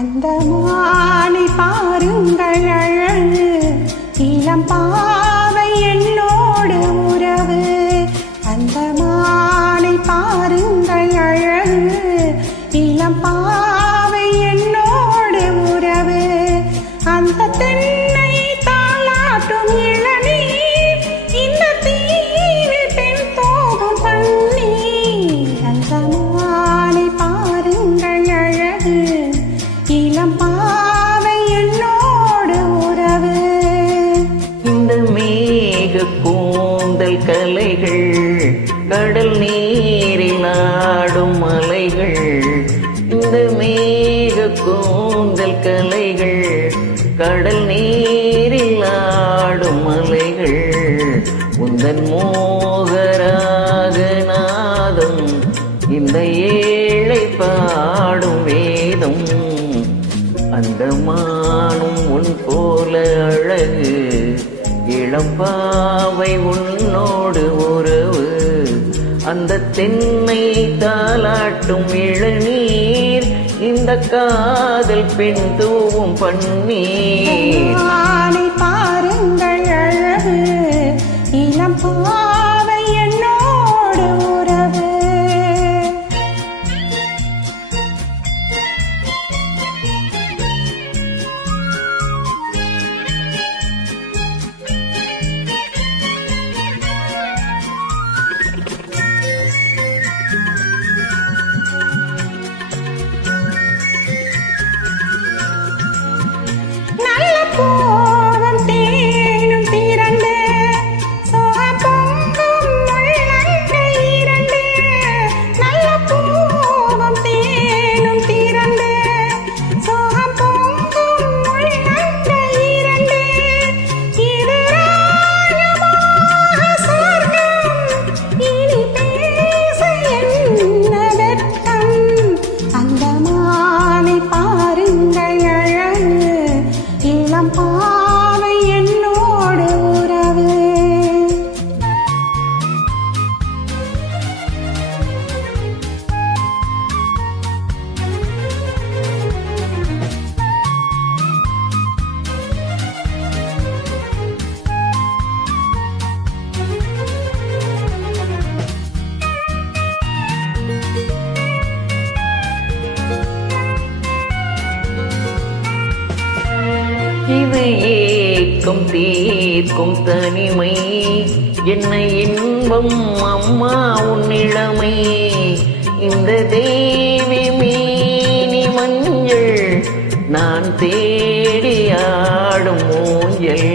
அந்த மானை பாருங்கள் அழகு, இளம் பாவை என்னோடு உறவு. அந்த மானை பாருங்கள் அழகு, இளம் பாவை என்னோடு உறவு. அந்த தென்னை தாளாட்டும் இளநீர், இந்த தீவில் பெண் தோகும் பன்னீர். அந்த மானை பாருங்கள் அழகு, இளம் பாவை என்னோடு உறவு. இந்த மேக கூந்தல் கலைகள், கடல் நீரில் ஆடும் மலைகள். இந்த மேக கூந்தல் கலைகள், கடல் நீரில் ஆடும் மலைகள். உந்தன் மோகராக நாதம், இந்த ஏழை பாடும் வேதம். அந்த மானும் உன் போல அழகு, இளம் பாவை உன்னோடு உறவு. அந்த தென்னை தாளாட்டும் இளநீர், இந்த காதல் பெண் தூவும் பன்னீர். மானை பாருங்கள் அழகு, இளம் பாவை என்னோடு உறவு. நல்ல கோபம் தேனும் திரண்டு, சுகம் பொங்கும் உள்ளங்கை இரண்டு. நல்ல கோபம் தேனும் திரண்டு, சுகம் பொங்கும் உள்ளங்கை இரண்டு. இது ராஜமாக சொர்க்கம், இனி பேச என்ன வெட்கம். அந்த மானை பாருங்கள் அழகு, இளம் பாவை என்னோடு உறவு. இது ஏக்கம் தீர்க்கும் தனிமை, என்ன இன்பம் அம்மா உன் இளமை. இந்த தேவி மீனி மஞ்சள், நான் தேடி ஆடும் ஊஞ்சல்.